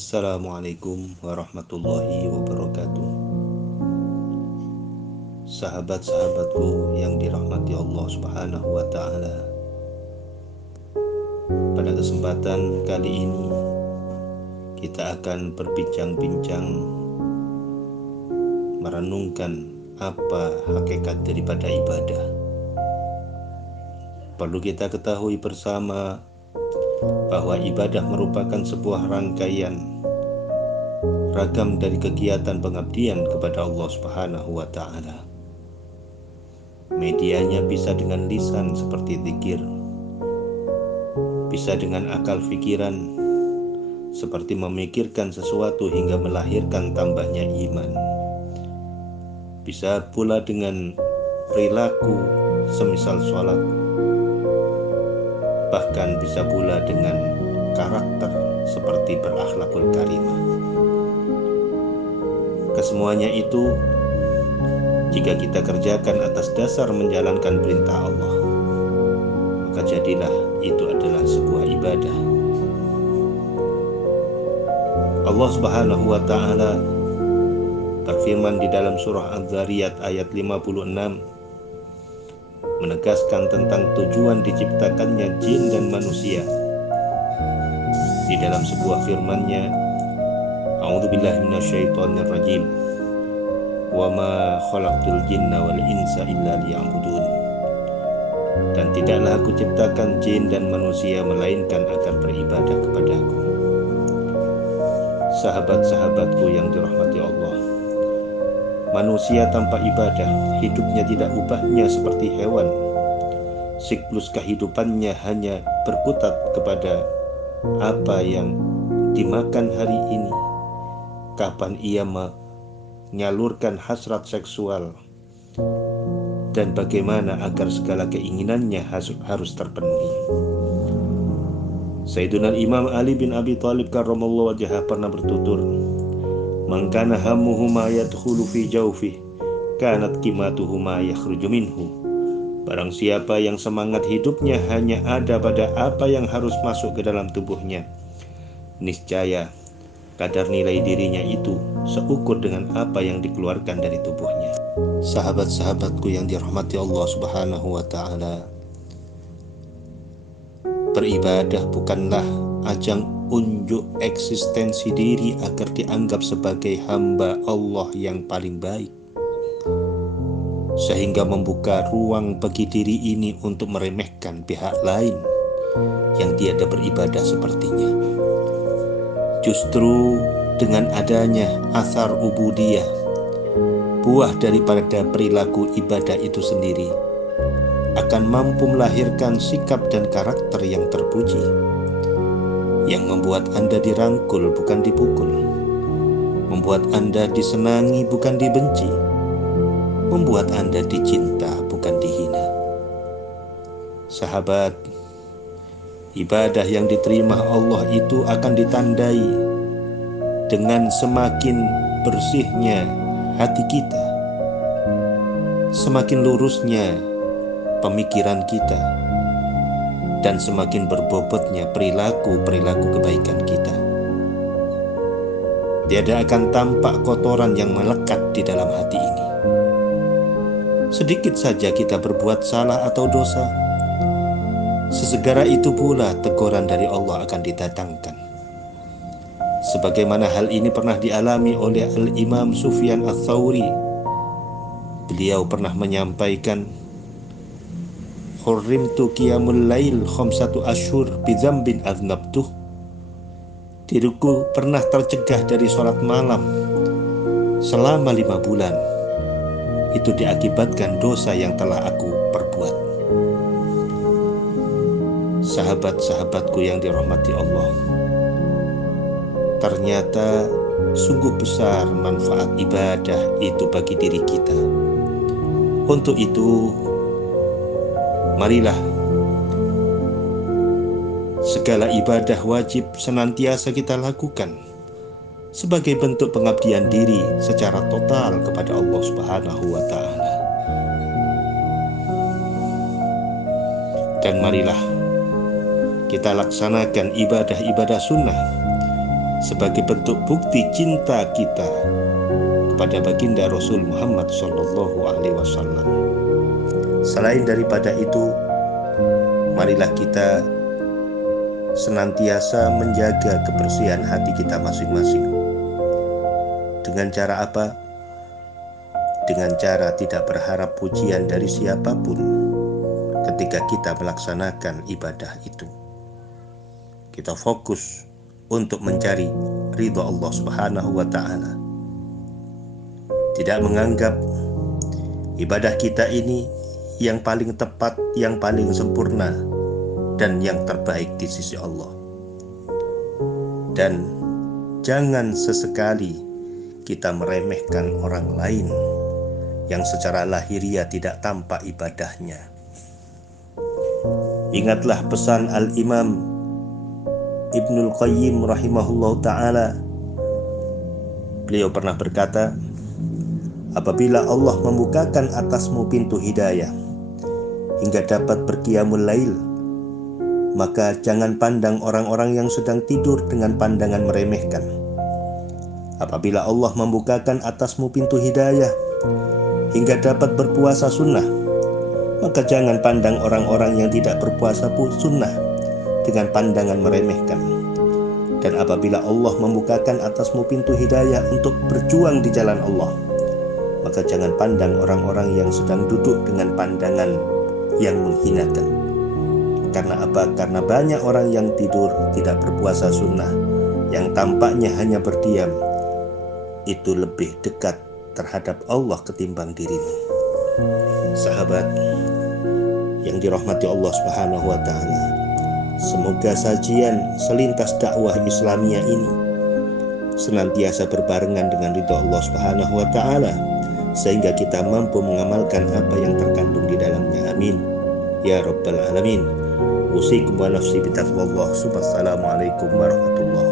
Assalamualaikum warahmatullahi wabarakatuh. Sahabat-sahabatku yang dirahmati Allah Subhanahu wa Ta'ala, pada kesempatan kali ini kita akan berbincang-bincang merenungkan apa hakikat daripada ibadah. Perlu kita ketahui bersama bahwa ibadah merupakan sebuah rangkaian ragam dari kegiatan pengabdian kepada Allah Subhanahu wa Ta'ala. Medianya bisa dengan lisan seperti zikir, bisa dengan akal pikiran seperti memikirkan sesuatu hingga melahirkan tambahnya iman, bisa pula dengan perilaku semisal sholat, bahkan bisa pula dengan karakter seperti berakhlakul karimah. Kesemuanya itu jika kita kerjakan atas dasar menjalankan perintah Allah, maka jadilah itu adalah sebuah ibadah. Allah Subhanahu wa Ta'ala berfirman di dalam surah Az-Zariyat ayat 56, menegaskan tentang tujuan diciptakannya jin dan manusia. Di dalam sebuah firman-Nya, A'udzubillahi minasyaitonirrajim, wa ma khalaqtul jinna wal insa illa liya'budun. Dan tidaklah aku ciptakan jin dan manusia melainkan agar beribadah kepadaku. Sahabat-sahabatku yang dirahmati Allah, manusia tanpa ibadah, hidupnya tidak ubahnya seperti hewan. Siklus kehidupannya hanya berkutat kepada apa yang dimakan hari ini, kapan ia menyalurkan hasrat seksual, dan bagaimana agar segala keinginannya harus terpenuhi. Sayyiduna Imam Ali bin Abi Thalib karramallahu wajhah pernah bertutur, "Man kana hammuhu ma yadkhulu fi jawfihi, kanat qimatuhu ma yakhruju minhu." Barang siapa yang semangat hidupnya hanya ada pada apa yang harus masuk ke dalam tubuhnya, niscaya kadar nilai dirinya itu seukur dengan apa yang dikeluarkan dari tubuhnya. Sahabat-sahabatku yang dirahmati Allah Subhanahu wa Ta'ala, beribadah bukanlah ajang unjuk eksistensi diri agar dianggap sebagai hamba Allah yang paling baik, sehingga membuka ruang bagi diri ini untuk meremehkan pihak lain yang tiada beribadah sepertinya. Justru dengan adanya athar ubudiyah, buah daripada perilaku ibadah itu sendiri akan mampu melahirkan sikap dan karakter yang terpuji, yang membuat Anda dirangkul bukan dipukul, membuat Anda disenangi bukan dibenci, membuat Anda dicinta bukan dihina. Sahabat, ibadah yang diterima Allah itu akan ditandai dengan semakin bersihnya hati kita, semakin lurusnya pemikiran kita, dan semakin berbobotnya perilaku kebaikan kita. Tiada akan tampak kotoran yang melekat di dalam hati ini. Sedikit saja kita berbuat salah atau dosa, sesegera itu pula teguran dari Allah akan didatangkan. Sebagaimana hal ini pernah dialami oleh Al-Imam Sufyan Ats-Tsauri. Beliau pernah menyampaikan, "Hurrimtu qiyamul lail khamsatu ashhur bi dzambin adznabtuh." Diriku pernah tercegah dari sholat malam selama 5 bulan. Itu diakibatkan dosa yang telah aku perbuat. Sahabat-sahabatku yang dirahmati Allah, ternyata sungguh besar manfaat ibadah itu bagi diri kita. Untuk itu, marilah segala ibadah wajib senantiasa kita lakukan sebagai bentuk pengabdian diri secara total kepada Allah Subhanahu wa Ta'ala. Dan marilah kita laksanakan ibadah-ibadah sunnah sebagai bentuk bukti cinta kita kepada baginda Rasul Muhammad Shallallahu Alaihi Wasallam. Selain daripada itu, marilah kita senantiasa menjaga kebersihan hati kita masing-masing. Dengan cara apa? Dengan cara tidak berharap pujian dari siapapun ketika kita melaksanakan ibadah itu. Kita fokus untuk mencari ridha Allah Subhanahu wa Ta'ala. Tidak menganggap ibadah kita ini yang paling tepat, yang paling sempurna, dan yang terbaik di sisi Allah. Dan jangan sesekali kita meremehkan orang lain yang secara lahiriah tidak tampak ibadahnya. Ingatlah pesan Al-Imam Ibnul Qayyim rahimahullah ta'ala. Beliau pernah berkata, apabila Allah membukakan atasmu pintu hidayah hingga dapat berqiyamul lail, maka jangan pandang orang-orang yang sedang tidur dengan pandangan meremehkan. Apabila Allah membukakan atasmu pintu hidayah hingga dapat berpuasa sunnah, maka jangan pandang orang-orang yang tidak berpuasa sunnah dengan pandangan meremehkan. Dan apabila Allah membukakan atasmu pintu hidayah untuk berjuang di jalan Allah, maka jangan pandang orang-orang yang sedang duduk dengan pandangan yang menghinakan. Karena apa? Karena banyak orang yang tidur tidak berpuasa sunnah, yang tampaknya hanya berdiam, itu lebih dekat terhadap Allah ketimbang dirimu. Sahabat yang dirahmati Allah Subhanahu wa Ta'ala, semoga sajian selintas dakwah Islamiyah ini senantiasa berbarengan dengan ridha Allah Subhanahu wa Ta'ala, sehingga kita mampu mengamalkan apa yang terkandung di dalamnya. Amin ya rabbal alamin. Usikum wa nafsi bitaqwallah. Assalamualaikum warahmatullahi